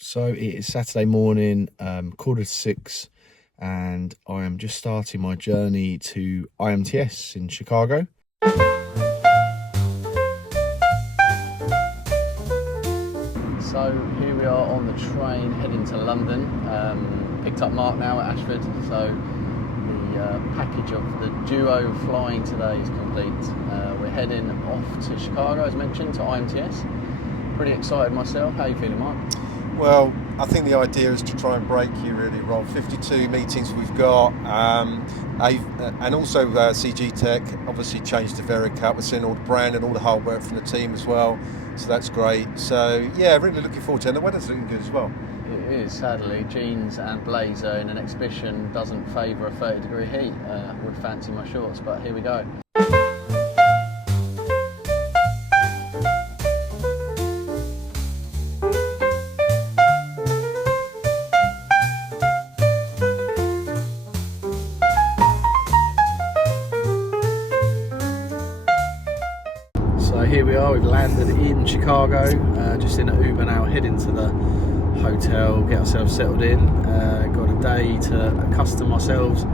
So it is Saturday morning, 5:45, and I am just starting my journey to IMTS in Chicago. So here we are on the train heading to London. Picked up Mark now at Ashford, so the package of the duo flying today is complete. We're heading off to Chicago, as mentioned, to IMTS. Pretty excited myself. How are you feeling, Mark? Well, I think the idea is to try and break you really, Rob. 52 meetings we've got, and also CGTech obviously changed to Vericut. We're seeing all the brand and all the hard work from the team as well, so that's great. So yeah, really looking forward to it. And the weather's looking good as well. It is, sadly. Jeans and blazer in an exhibition doesn't favour a 30-degree heat. I would fancy my shorts, but here we go. So here we are, we've landed in Chicago, just in an Uber now, heading to the hotel, get ourselves settled in. Got a day to accustom ourselves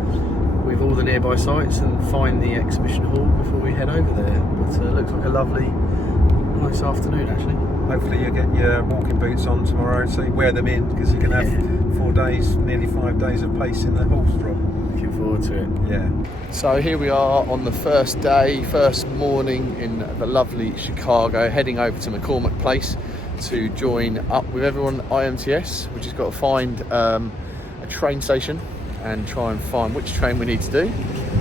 with all the nearby sites and find the exhibition hall before we head over there. But it looks like a lovely, nice afternoon actually. Hopefully you get your walking boots on tomorrow, so you wear them in, because you can have 4 days, nearly 5 days of pace in the horse drop. Looking forward to it. Yeah. So here we are on the first day, first morning in the lovely Chicago, heading over to McCormick Place to join up with everyone at IMTS. We've just got to find a train station and try and find which train we need to do.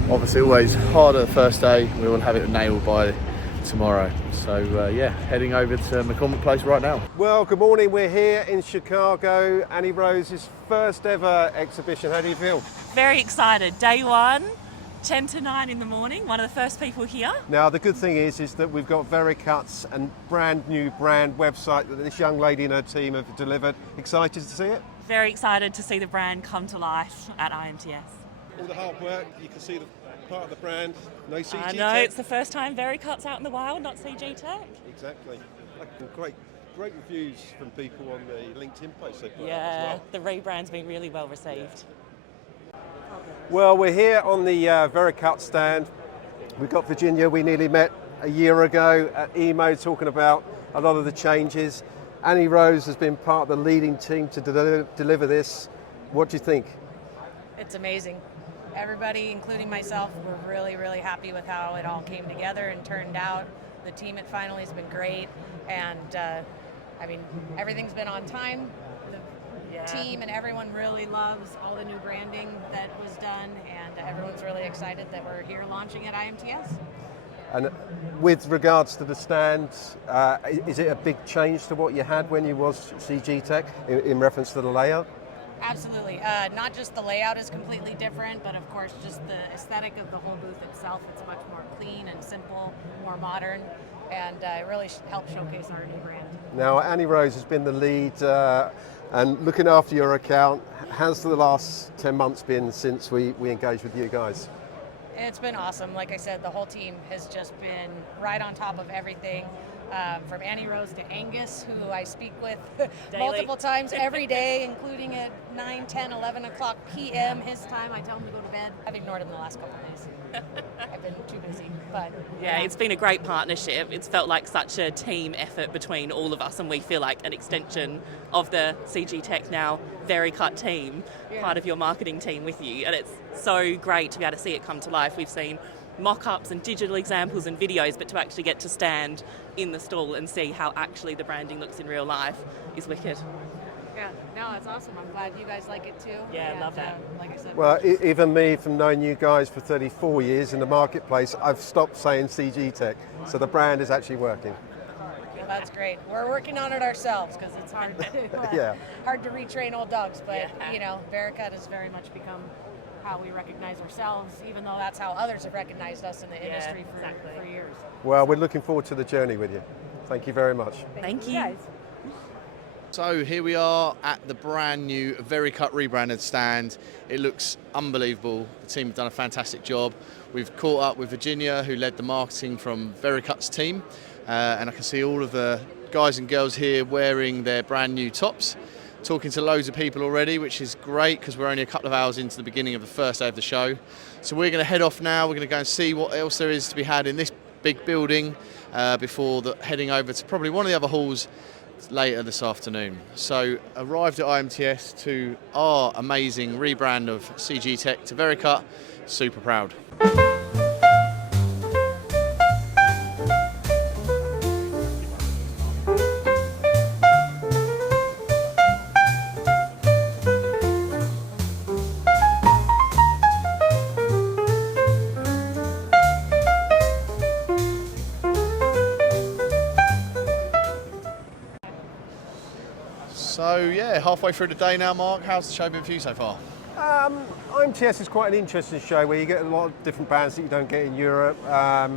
Obviously always harder the first day, we will have it nailed by tomorrow. So yeah, heading over to McCormick Place right now. Well, good morning. We're here in Chicago. Annie Rose's first ever exhibition. How do you feel? Very excited. Day one, 10 to 9 in the morning. One of the first people here. Now, the good thing is that we've got Vericut's and brand new brand website that this young lady and her team have delivered. Excited to see it? Very excited to see the brand come to life at IMTS. All the hard work, you can see the part of the brand. No CGTech. I know, it's the first time Vericut's out in the wild, not CGTech. Exactly. Great reviews from people on the LinkedIn post they put up as Yeah, well. the rebrand's been really well received. Well, we're here on the Vericut stand. We've got Virginia. We nearly met a year ago at EMO talking about a lot of the changes. Annie Rose has been part of the leading team to deliver this. What do you think? It's amazing. Everybody, including myself, we're really, really happy with how it all came together and turned out. The team at Finally has been great, and I mean, everything's been on time. The team and everyone really loves all the new branding that was done, and everyone's really excited that we're here launching at IMTS. And with regards to the stand, is it a big change to what you had when you was CGTech in reference to the layout? Absolutely. Not just the layout is completely different, but of course just the aesthetic of the whole booth itself. It's much more clean and simple, more modern, and it really helps showcase our new brand. Now, Annie Rose has been the lead and looking after your account. How's the last 10 months been since we engaged with you guys? It's been awesome. Like I said, the whole team has just been right on top of everything. From Annie Rose to Angus, who I spepe with multiple times every day, including at 9, 10, 11 o'clock p.m. his time. I tell him to go to bed. I've ignored him the last couple of days. I've been too busy. But Yeah, it's been a great partnership. It's felt like such a team effort between all of us, and we feel like an extension of the CGTech now Vericut team, part of your marketing team with you. And it's so great to be able to see it come to life. We've seen mock-ups and digital examples and videos, but to actually get to stand in the stall and see how actually the branding looks in real life is wicked. yeah, no, it's awesome. I'm glad you guys like it too. Yeah, and, love that. Like I said, Well, even me, from knowing you guys for 34 years in the marketplace, I've stopped saying CGTech, so the brand is actually working. well, that's great. We're working on it ourselves because it's hard to hard to retrain old dogs. But you know, Vericut has very much become how we recognize ourselves, even though that's how others have recognized us in the industry for years. Well, we're looking forward to the journey with you. Thank you very much. Thank you. Guys. So here we are at the brand new Vericut rebranded stand. It looks unbelievable. The team have done a fantastic job. We've caught up with Virginia, who led the marketing from Vericut's team, and I can see all of the guys and girls here wearing their brand new tops. talking to loads of people already, which is great because we're only a couple of hours into the beginning of the first day of the show. So we're going to head off now. We're going to go and see what else there is to be had in this big building before heading over to probably one of the other halls later this afternoon. So arrived at IMTS to our amazing rebrand of CGTech to Vericut. Super proud. So yeah, halfway through the day now, Mark. How's the show been for you so far? IMTS is quite an interesting show where you get a lot of different bands that you don't get in Europe. I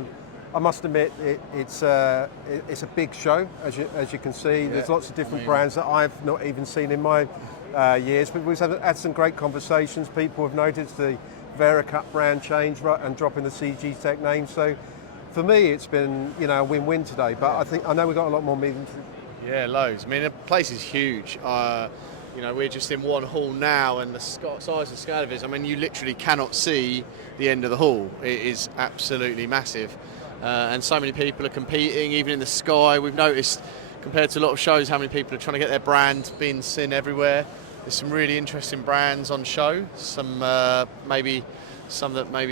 must admit, it's a big show, as you can see. Yeah, there's lots of different brands that I've not even seen in my years, but we've had some great conversations. People have noticed the Vericut brand change and dropping the CGTech name. So for me, it's been a win-win today. But I know we've got a lot more moving through. Yeah, loads. I mean, the place is huge. We're just in one hall now, and the size and scale of it, I mean, you literally cannot see the end of the hall. It is absolutely massive. And so many people are competing, even in the sky. We've noticed, compared to a lot of shows, how many people are trying to get their brand being seen everywhere. There's some really interesting brands on show. Some that maybe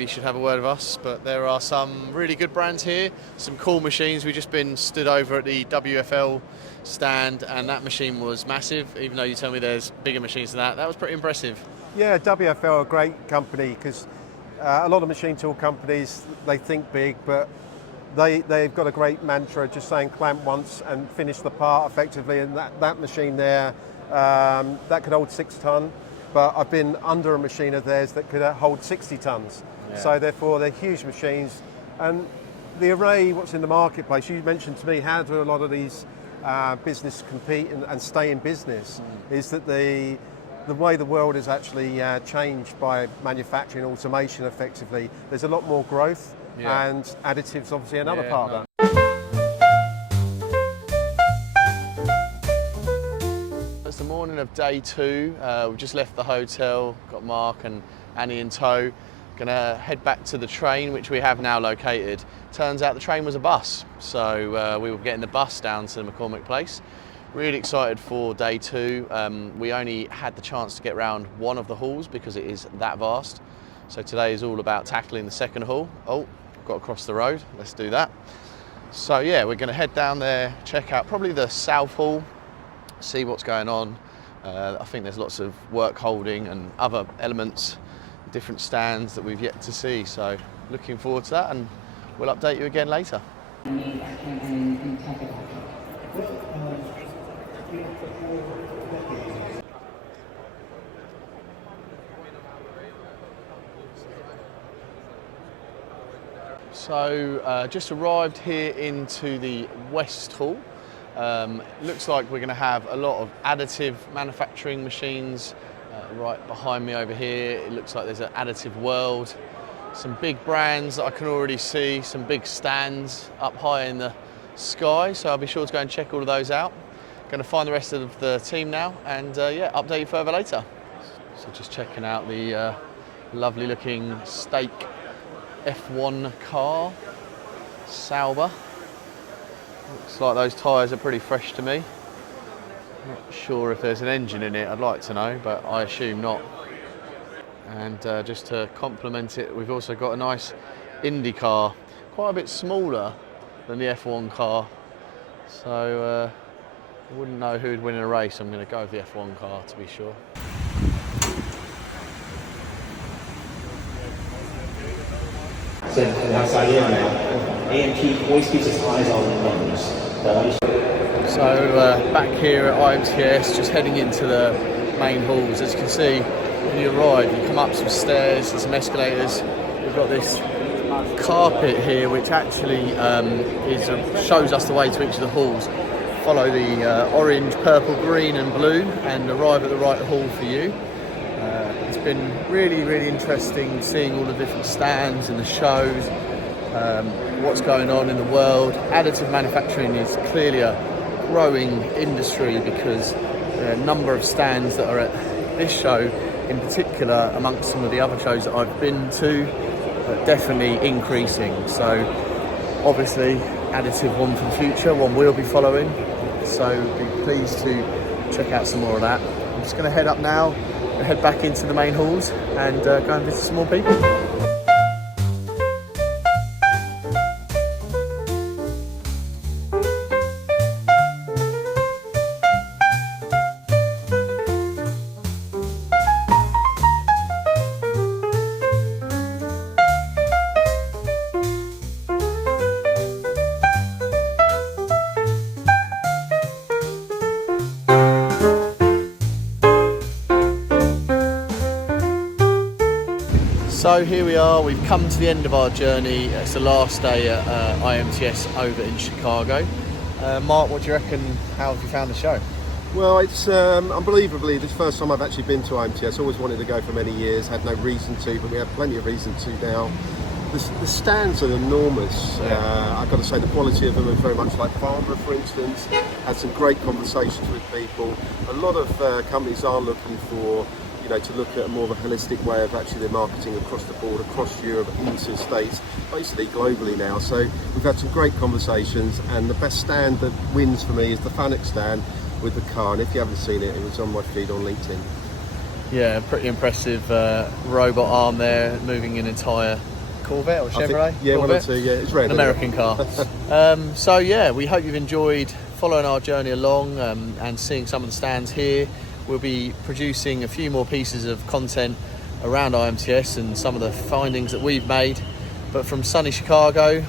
should have a word with us, but there are some really good brands here. Some cool machines. We've just been stood over at the WFL stand, and that machine was massive, even though you tell me there's bigger machines than that. That was pretty impressive. Yeah, WFL are a great company because a lot of machine tool companies, they think big, but they've got a great mantra, just saying clamp once and finish the part effectively, and that machine there, that could hold 6 ton, but I've been under a machine of theirs that could hold 60 tons. Yeah. So therefore they're huge machines. And the array, what's in the marketplace, you mentioned to me, how do a lot of these business compete and stay in business, is that the way the world has actually changed by manufacturing automation effectively, there's a lot more growth, and additives obviously another part of that. It's the morning of day 2. We've just left the hotel, got Mark and Annie in tow. Gonna head back to the train, which we have now located. Turns out the train was a bus, so we were getting the bus down to the McCormick place. Really excited for day 2. We only had the chance to get around one of the halls because it is that vast. So today is all about tackling the second hall. Oh, got across the road, let's do that. So yeah, we're gonna head down there, check out probably the south hall, see what's going on. I think there's lots of work holding and other elements, different stands that we've yet to see. So looking forward to that, and we'll update you again later. So just arrived here into the West Hall. Looks like we're going to have a lot of additive manufacturing machines right behind me over here. It looks like there's an additive world. Some big brands that I can already see, some big stands up high in the sky, so I'll be sure to go and check all of those out. Going to find the rest of the team now and update you further later. So just checking out the lovely looking Stake F1 car, Sauber. Looks like those tyres are pretty fresh to me. Not sure if there's an engine in it, I'd like to know, but I assume not. And just to complement it, we've also got a nice Indy car, quite a bit smaller than the F1 car. So I wouldn't know who'd win in a race. I'm going to go with the F1 car to be sure. So from the outside in now, AMP always keeps its eyes on the numbers. So back here at IMTS, just heading into the main halls. As you can see, when you arrive, you come up some stairs and some escalators. We've got this carpet here, which actually shows us the way to each of the halls. Follow the orange, purple, green and blue and arrive at the right hall for you. It's been really, really interesting seeing all the different stands and the shows, what's going on in the world. Additive manufacturing is clearly a growing industry because number of stands that are at this show in particular, amongst some of the other shows that I've been to, definitely increasing. So obviously additive one for the future, one we'll be following, so be pleased to check out some more of that. I'm just going to head up now, head back into the main halls and go and visit some more people. So here we are, we've come to the end of our journey. It's the last day at IMTS over in Chicago. Mark, what do you reckon? How have you found the show? Well, it's unbelievably the first time I've actually been to IMTS. Always wanted to go for many years, had no reason to, but we have plenty of reason to now. The stands are enormous. I've got to say the quality of them is very much like Farnborough, for instance. Had some great conversations with people. A lot of companies are looking for, to look at a more of a holistic way of actually their marketing across the board, across Europe, into the States, basically globally now. So we've had some great conversations, and the best stand that wins for me is the Fanuc stand with the car. And if you haven't seen it, it was on my feed on LinkedIn. Yeah, pretty impressive robot arm there, moving an entire Corvette or Chevrolet? Yeah, Corvette? one or two, yeah, it's red. An American car. So yeah, we hope you've enjoyed following our journey along and seeing some of the stands here. We'll be producing a few more pieces of content around IMTS and some of the findings that we've made. But from sunny Chicago,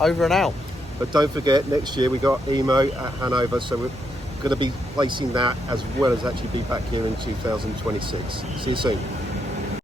over and out. But don't forget, next year we got EMO at Hanover, so we're going to be placing that as well as actually be back here in 2026. See you soon.